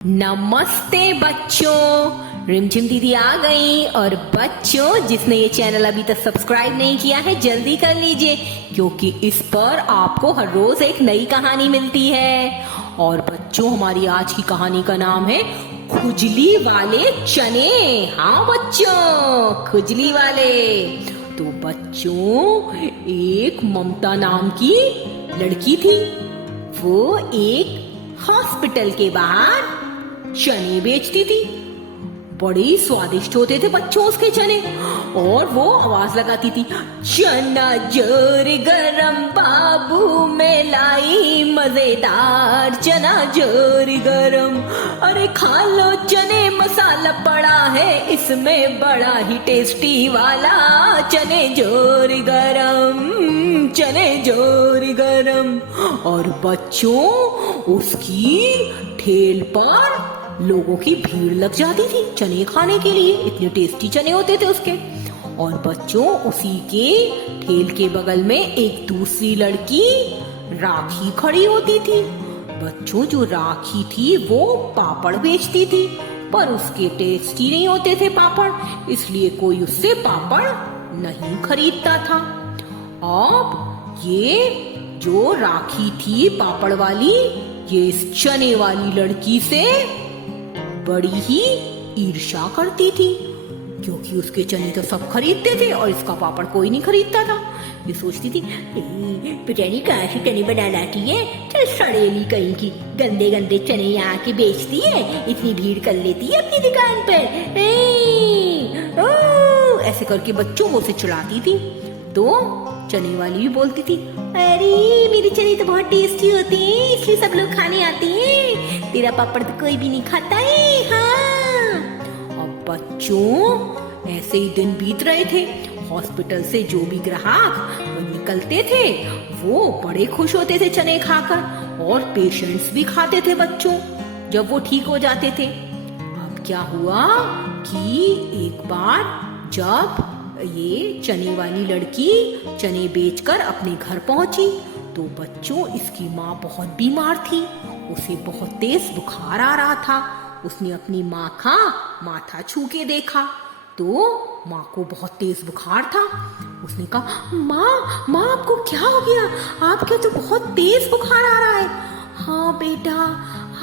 नमस्ते बच्चों, रिमझिम दीदी आ गई। और बच्चों, जिसने ये चैनल अभी तक सब्सक्राइब नहीं किया है जल्दी कर लीजिए, क्योंकि इस पर आपको हर रोज एक नई कहानी मिलती है। और बच्चों, हमारी आज की कहानी का नाम है खुजली वाले चने। हाँ बच्चों, खुजली वाले। तो बच्चों, एक ममता नाम की लड़की थी। वो एक हॉस्पिटल के बाहर चने बेचती थी। बड़े ही स्वादिष्ट होते थे बच्चों उसके चने। और वो आवाज लगाती थी, चना जोर गरम बाबू में लाई मजेदार चना जोर गरम। अरे खा लो चने, मसाला पड़ा है इसमें बड़ा ही टेस्टी वाला चने जोर गरम, चने जोर गरम। और बच्चों, उसकी ठेल पर लोगों की भीड़ लग जाती थी चने खाने के लिए। इतने टेस्टी चने होते थे उसके। और बच्चों, उसी के ठेल के बगल में एक दूसरी लड़की राखी खड़ी होती थी। बच्चों, जो राखी थी वो पापड़ बेचती थी, पर उसके टेस्टी नहीं होते थे पापड़, इसलिए कोई उससे पापड़ नहीं खरीदता था। अब ये जो राखी थी पापड़ वाली, ये इस चने वाली लड़की से बड़ी ही ईर्ष्या करती थी, क्योंकि उसके चने तो सब खरीदते थे और इसका पापड़ कोई नहीं खरीदता था। ये सोचती थी, बेचारी कहाँ से चने बना लाती है, चल सड़ेली कहीं की, गंदे गंदे चने यहाँ के बेचती है, इतनी भीड़ कर लेती है अपनी दुकान पर। ऐसे करके बच्चों वो उसे चिढ़ाती थी। तो चने वाली भी बोलती थी, अरे मेरे चने तो बहुत टेस्टी होते हैं, इसलिए सब लोग खाने आते हैं, तेरा पापड़ तो कोई भी नहीं खाता है। हाँ। अब बच्चों, ऐसे ही दिन बीत रहे थे। हॉस्पिटल से जो भी ग्राहक निकलते थे वो बड़े खुश होते थे चने खाकर, और पेशेंट्स भी खाते थे बच्चों जब वो ठीक हो जाते थे। अब क्या हुआ कि एक बार जब ये चने वाली लड़की चने बेचकर अपने घर पहुंची, तो बच्चों इसकी माँ बहुत बीमार थी। उसे बहुत तेज बुखार आ रहा था। उसने अपनी माँ का माथा छू के देखा तो माँ को बहुत तेज बुखार था। उसने कहा, माँ आपको क्या हो गया? आपके तो बहुत तेज बुखार आ रहा है। हाँ बेटा,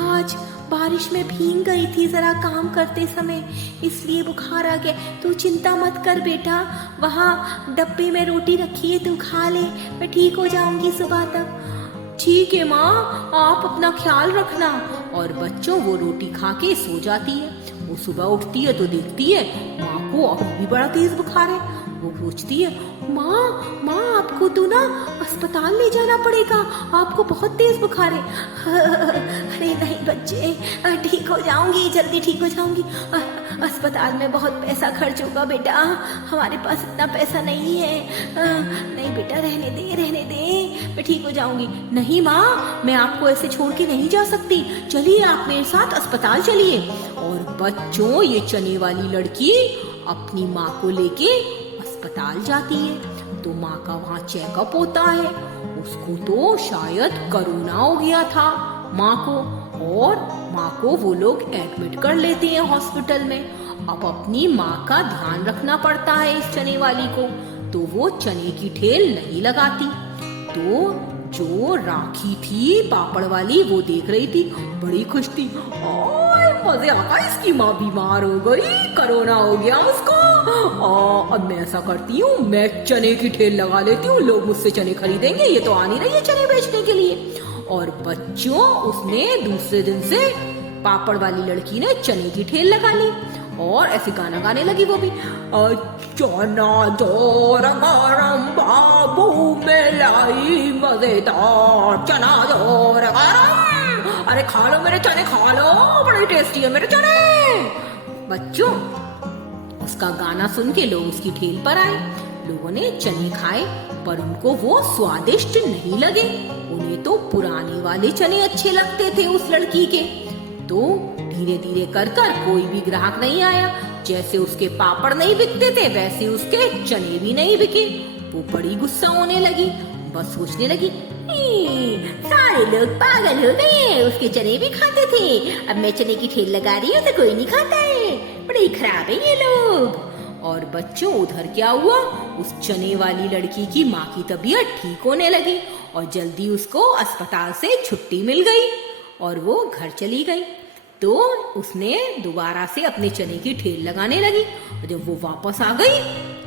आज बारिश में भीग गई थी जरा काम करते समय, इसलिए बुखार आ गया। तू चिंता मत कर बेटा, वहाँ डब्बे में रोटी रखी है, तू खा ले, मैं ठीक हो जाऊंगी सुबह तक। ठीक है माँ, आप अपना ख्याल रखना। और बच्चों, वो रोटी खा के सो जाती है। वो सुबह उठती है तो देखती है माँ को अभी भी बड़ा तेज बुखार है। वो पूछती है, माँ आपको तो ना अस्पताल ले जाना पड़ेगा, आपको बहुत तेज बुखार है। अरे नहीं बच्चे, ठीक हो जाऊंगी, जल्दी ठीक हो जाऊंगी। अस्पताल में बहुत पैसा खर्च होगा बेटा, हमारे पास इतना पैसा नहीं है। नहीं बेटा, रहने दे, मैं ठीक हो जाऊंगी। नहीं माँ, मैं आपको ऐसे छोड़ के नहीं जा सकती, चलिए आप मेरे साथ अस्पताल चलिए। और बच्चों, ये चने वाली लड़की अपनी माँ को लेके अस्पताल जाती है। तो माँ का वहाँ चेकअप होता है। उसको तो शायद कोरोना हो गया था माँ को, और माँ को वो लोग एडमिट कर लेते हैं हॉस्पिटल में। अब अपनी माँ का ध्यान रखना पड़ता है इस चने वाली को, तो वो चने की ठेल नहीं लगाती। तो जो राखी थी पापड़ वाली, वो देख रही थी, बड़ी खुश थी। मजे आका, इसकी माँ बीमार हो गई, कोरोना हो गया उसको। अब मैं ऐसा करती हूँ, मैं चने की ठेल लगा लेती हूँ, लोग मुझसे चने खरीदेंगे, ये तो आ नहीं रही है चने बेचने के लिए। और बच्चों, उसने दूसरे दिन से पापड़ वाली लड़की ने चने की ठेल लगा ली और ऐसे गाना गाने लगी वो भी, चना जोर गरम बाबू में लाई मजेदार चना जोर गरम। अरे खा लो मेरे चने, खा लो, बड़े टेस्टी है मेरे चने। बच्चों, उसका गाना सुन के लोग उसकी ठेल पर आए। लोगों ने चने खाए, पर उनको वो स्वादिष्ट नहीं लगे। उन्हें तो पुराने वाले चने अच्छे लगते थे उस लड़की के। तो धीरे धीरे कर कोई भी ग्राहक नहीं आया। जैसे उसके पापड़ नहीं बिकते थे, वैसे उसके चने भी नहीं बिके। वो बड़ी गुस्सा होने लगी, बस सोचने लगी, सारे लोग पागल हो गए, उसके चने भी खाते थे, अब मैं चने की ठेल लगा रही हूँ तो कोई नहीं खाता है, बड़े ही खराब है ये लोग। और बच्चों उधर क्या हुआ, उस चने वाली लड़की की माँ की तबीयत ठीक होने लगी और जल्दी उसको अस्पताल से छुट्टी मिल गई और वो घर चली गई। तो उसने दोबारा से अपने चने की ठेल लगाने लगी और जब वो वापस आ गई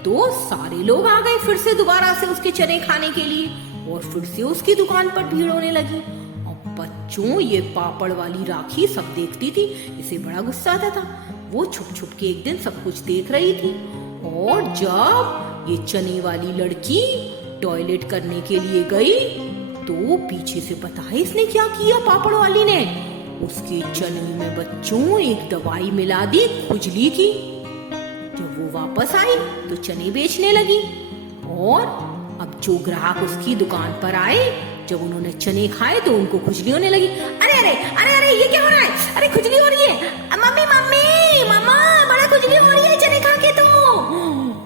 तो सारे लोग आ गए फिर से दोबारा से उसके चने खाने के लिए और फिर से उसकी दुकान पर भीड़ होने लगी। और बच्चों ये पापड़ वाली राखी सब देखती थी, इसे बड़ा गुस्सा आता था। वो छुप छुप के एक दिन सब कुछ देख रही थी और जब ये चने वाली लड़की टॉयलेट करने के लिए गई तो पीछे से पता है इसने क्या किया, पापड़ वाली ने उसके चने में बच्चों एक दवाई मिला दी खुजली की। जब वो वापस आई तो चने बेचने लगी और अब जो ग्राहक उसकी दुकान पर आए जब उन्होंने चने खाए तो उनको खुजली होने लगी। अरे अरे अरे अरे ये क्या हो रहा है, अरे खुजली हो रही है, मम्मी मम्मी मामा बड़ा खुजली हो रही है चने खा के। तो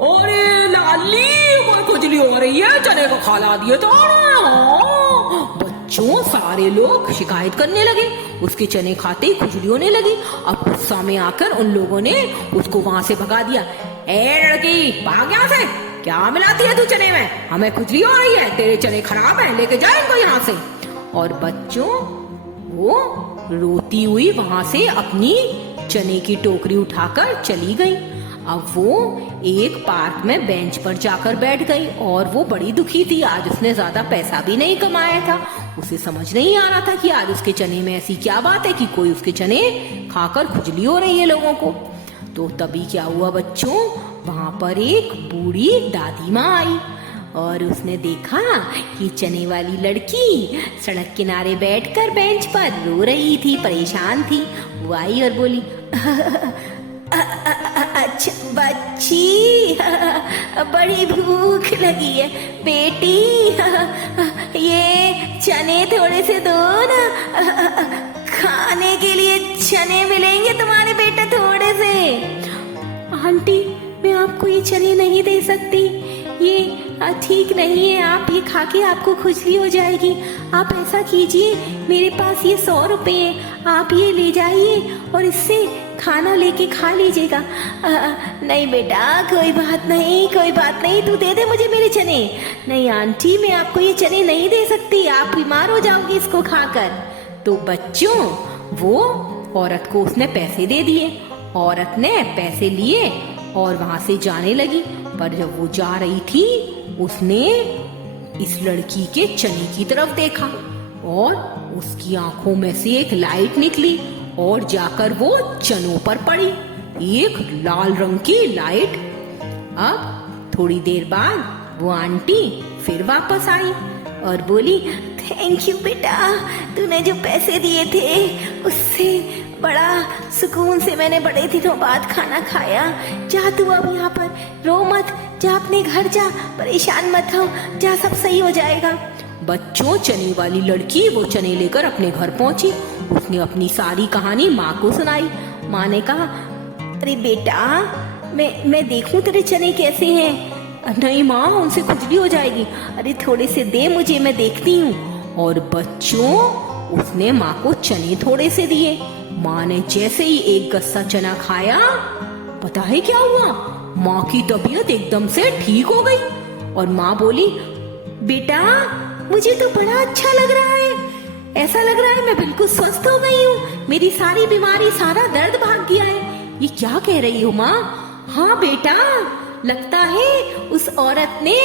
अरे लाली खुजली हो रही है, चने को खा दिए तो। बच्चों सारे लोग शिकायत करने लगे, उसके चने खाते ही खुजली होने लगी। अब गुस्सा में आकर उन लोगों ने उसको वहां से भगा दिया। ए लड़की भाग यहाँ से, क्या मिलाती है तू चने में, हमें खुजली हो रही है, तेरे चने खराब हैं, लेके जाए इनको यहाँ से। और बच्चों वो रोती हुई वहां से अपनी चने की टोकरी उठाकर चली गई। अब वो एक पार्क में बेंच पर जाकर बैठ गई और वो बड़ी दुखी थी। आज उसने ज्यादा पैसा भी नहीं कमाया था, उसे समझ नहीं आ रहा था कि आज उसके चने में ऐसी क्या बात है कि कोई उसके चने खाकर खुजली हो रही है लोगों को। तो तभी क्या हुआ बच्चों, वहां पर एक बूढ़ी दादी माँ आई और उसने देखा कि चने वाली लड़की सड़क किनारे बैठकर बेंच पर रो रही थी, परेशान थी। वो आई और बोली अच्छा बच्ची बड़ी भूख लगी है बेटी, ये चने थोड़े से दो ना, खाने के लिए चने मिलेंगे तुम्हारे बेटा थोड़े से। आंटी मैं आपको ये चने नहीं दे सकती, ये ठीक नहीं है, आप ये खा के आपको खुजली हो जाएगी। आप ऐसा कीजिए, मेरे पास ये 100 रुपए है, आप ये ले जाइए और इससे खाना लेके खा लीजिएगा। नहीं बेटा कोई बात नहीं, कोई बात नहीं, तू दे दे मुझे मेरे चने। नहीं आंटी मैं आपको ये चने नहीं दे सकती, आप बीमार हो जाओगी इसको खाकर। तो बच्चों वो औरत को उसने पैसे दे दिए, औरत ने पैसे लिए और वहां से जाने लगी। पर जब वो जा रही थी उसने इस लड़की के चने की तरफ देखा और उसकी आंखों में से एक लाइट निकली और जाकर वो चनों पर पड़ी, एक लाल रंग की लाइट। अब थोड़ी देर बाद वो आंटी फिर वापस आई और बोली थैंक यू बेटा, तूने जो पैसे दिए थे उससे बड़ा सुकून से मैंने बड़े दिनों बाद खाना खाया। जा तू अब यहाँ पर रो मत, जा अपने घर जा, परेशान मत हो, जा सब सही हो जाएगा। बच्चों चने वाली लड़की वो चने लेकर अपने घर पहुंची, उसने अपनी सारी कहानी माँ को सुनाई। माँ ने कहा अरे बेटा मैं देखूं तेरे चने कैसे हैं। नहीं माँ उनसे खुजली हो जाएगी, अरे थोड़े से दे मुझे, मैं देखती हूँ। और बच्चों उसने माँ को चने थोड़े से दिए। माँ ने जैसे ही एक गस्सा चना खाया पता है क्या हुआ, माँ की तबीयत एकदम से ठीक हो गई और माँ बोली बेटा मुझे तो बड़ा अच्छा लग रहा है, ऐसा लग रहा है मैं बिल्कुल स्वस्थ हो गई हूँ, मेरी सारी बीमारी सारा दर्द भाग गया है। ये क्या कह रही हो माँ? हाँ बेटा लगता है उस औरत ने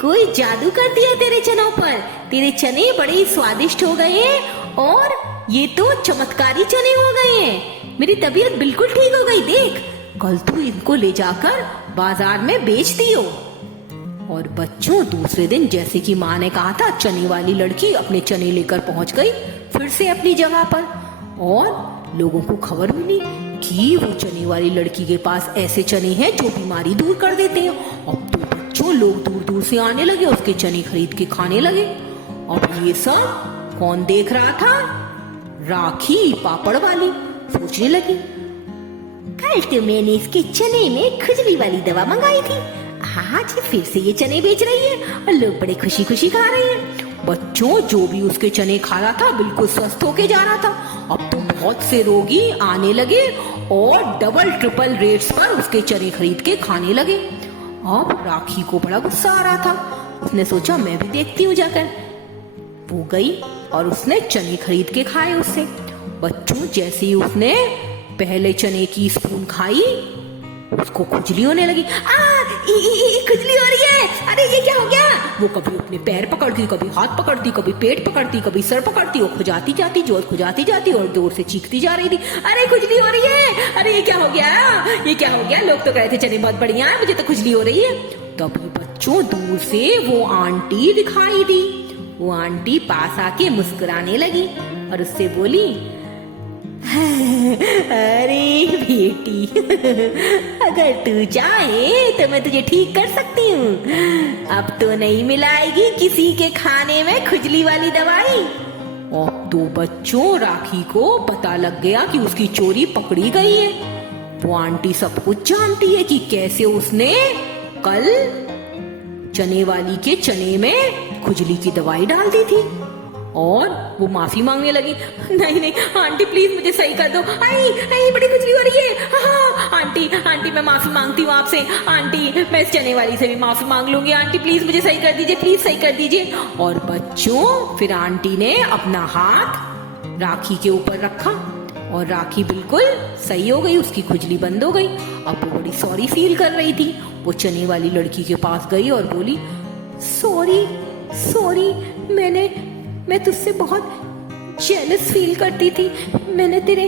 कोई जादू कर दिया तेरे चनों पर, तेरे चने बड़े ही स्वादिष्ट हो गए हैं और ये तो चमत्कारी चने हो गए हैं, मेरी तबीयत बिल्कुल ठीक हो गई। देख कल तू इनको ले जाकर बाजार में बेच दियो। और बच्चों दूसरे दिन जैसे कि माँ ने कहा था चने वाली लड़की अपने चने लेकर पहुंच गई फिर से अपनी जगह पर और लोगों को खबर मिली कि वो चने वाली लड़की के पास ऐसे चने हैं जो बीमारी दूर कर देते हैं। अब तो बच्चों लोग दूर दूर से आने लगे, उसके चने खरीद के खाने लगे। अब ये सब कौन देख रहा था? राखी पापड़ वाली सोचने लगी कल तो मैंने इसके चने में खुजली वाली दवा मंगाई थी, आज फिर से ये चने बेच रही है और लोग बड़े खुशी खुशी खा रहे हैं। बच्चों जो भी उसके चने खा रहा था बिल्कुल स्वस्थ होके जा रहा था। अब तो बहुत से रोगी आने लगे और डबल ट्रिपल रेट्स पर उसके चने खरीद के खाने लगे। अब राखी को बड़ा गुस्सा आ रहा था। उसने सोचा मैं भी देखती हूँ जाकर। वो गई और उसने चने खरीद के खाए उससे। बच्चों जैसे ही उसने पहले चने की स्पून खाई उसको खुजली होने लगी। खुजली हो रही है, अरे ये क्या हो गया। वो कभी अपने पैर पकड़ती, कभी हाथ पकड़ती, कभी पेट पकड़ती, कभी सर पकड़ती और खुजाती जाती और जोर से चीखती जा रही थी, अरे खुजली हो रही है, अरे ये क्या हो गया, ये क्या हो गया। लोग तो कह रहे थे चने बहुत बढ़िया है, मुझे तो खुजली हो रही है। तभी बच्चों दूर से वो आंटी दिखाई दी। वो आंटी पास आके मुस्कुराने लगी और उससे बोली, अरे बेटी, अगर तू चाहे तो मैं तुझे ठीक कर सकती हूँ। अब तो नहीं मिलाएगी किसी के खाने में खुजली वाली दवाई। अब तो बच्चों राखी को पता लग गया कि उसकी चोरी पकड़ी गई है। वो आंटी सब कुछ जानती है कि कैसे उसने कल चने वाली के चने में खुजली की दवाई डाल दी थी। और वो माफी मांगने लगी, नहीं आंटी प्लीज मुझे सही कर दो, आई बड़ी खुजली हो रही है। हाँ आंटी मैं माफी मांगती हूँ आपसे। आंटी मैं इस चने वाली से भी माफी मांग लूंगी। आंटी प्लीज मुझे सही कर दीजिए, प्लीज सही कर दीजिए। और बच्चों फिर आंटी ने अपना हाथ राखी के ऊपर रखा और राखी बिल्कुल सही हो गई, उसकी खुजली बंद हो गई। अब वो बड़ी सॉरी फील कर रही थी। वो चने वाली लड़की के पास गई और बोली, सॉरी मैं तुझसे बहुत जेलस फील करती थी। मैंने तेरे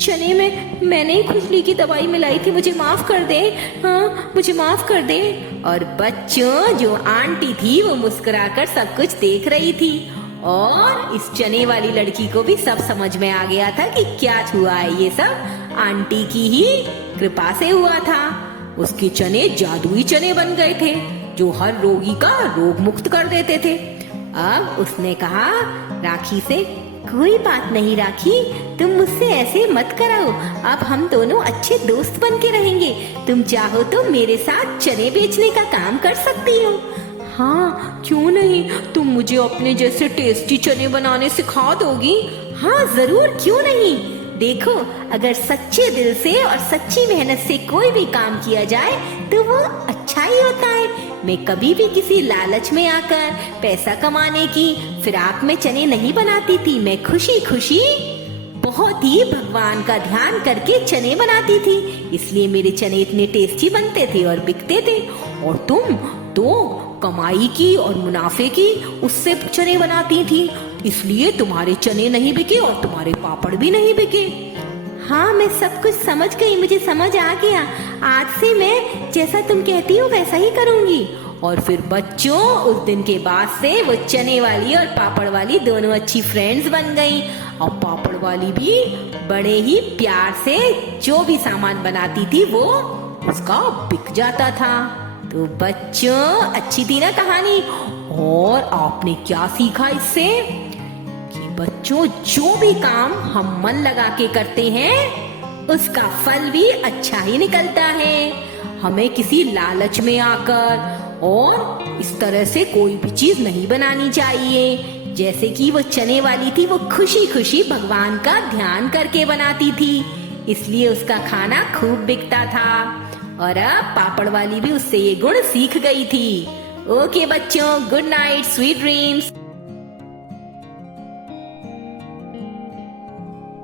चने में मैंने ही खुजली की दवाई मिलाई थी, मुझे माफ कर दे। हाँ मुझे माफ कर दे। और बच्चों जो आंटी थी वो मुस्कुराकर सब कुछ देख रही थी और इस चने वाली लड़की को भी सब समझ में आ गया था कि क्या हुआ है। ये सब आंटी की ही कृपा से हुआ था। उसके चने जादुई चने बन गए थे जो हर रोगी का रोग मुक्त कर देते थे। अब उसने कहा राखी से, कोई बात नहीं राखी, तुम मुझसे ऐसे मत कराओ। अब हम दोनों अच्छे दोस्त बन के रहेंगे। तुम चाहो तो मेरे साथ चने बेचने का काम कर सकती हो। हाँ क्यों नहीं, तुम मुझे अपने जैसे टेस्टी चने बनाने सिखा दोगी। हाँ जरूर, क्यों नहीं। देखो अगर सच्चे दिल से और सच्ची मेहनत से कोई भी काम किया जाए तो वो अच्छा ही होता है। मैं कभी भी किसी लालच में आकर पैसा कमाने की फिराक में चने नहीं बनाती थी। मैं खुशी खुशी बहुत ही भगवान का ध्यान करके चने बनाती थी, इसलिए मेरे चने इतने टेस्टी बनते थे और बिकते थे। और तुम तो कमाई की और मुनाफे की उससे चने बनाती थी, इसलिए तुम्हारे चने नहीं बिके और तुम्हारे पापड़ भी नहीं बिके। हाँ मैं सब कुछ समझ गई, मुझे समझ आ गया। आज से मैं जैसा तुम कहती हो वैसा ही करूँगी। और फिर बच्चों उस दिन के बाद से वो चने वाली और पापड़ वाली दोनों अच्छी फ्रेंड्स बन गई। और पापड़ वाली भी बड़े ही प्यार से जो भी सामान बनाती थी वो उसका बिक जाता था। तो बच्चों अच्छी थी ना कहानी। और आपने क्या सीखा इससे कि बच्चों जो भी काम हम मन लगा के करते हैं उसका फल भी अच्छा ही निकलता है। हमें किसी लालच में आकर और इस तरह से कोई भी चीज नहीं बनानी चाहिए। जैसे कि वो चने वाली थी, वो खुशी खुशी भगवान का ध्यान करके बनाती थी, इसलिए उसका खाना खूब बिकता था। और अब पापड़ वाली भी उससे ये गुण सीख गई थी। ओके बच्चों, गुड नाइट, स्वीट ड्रीम्स।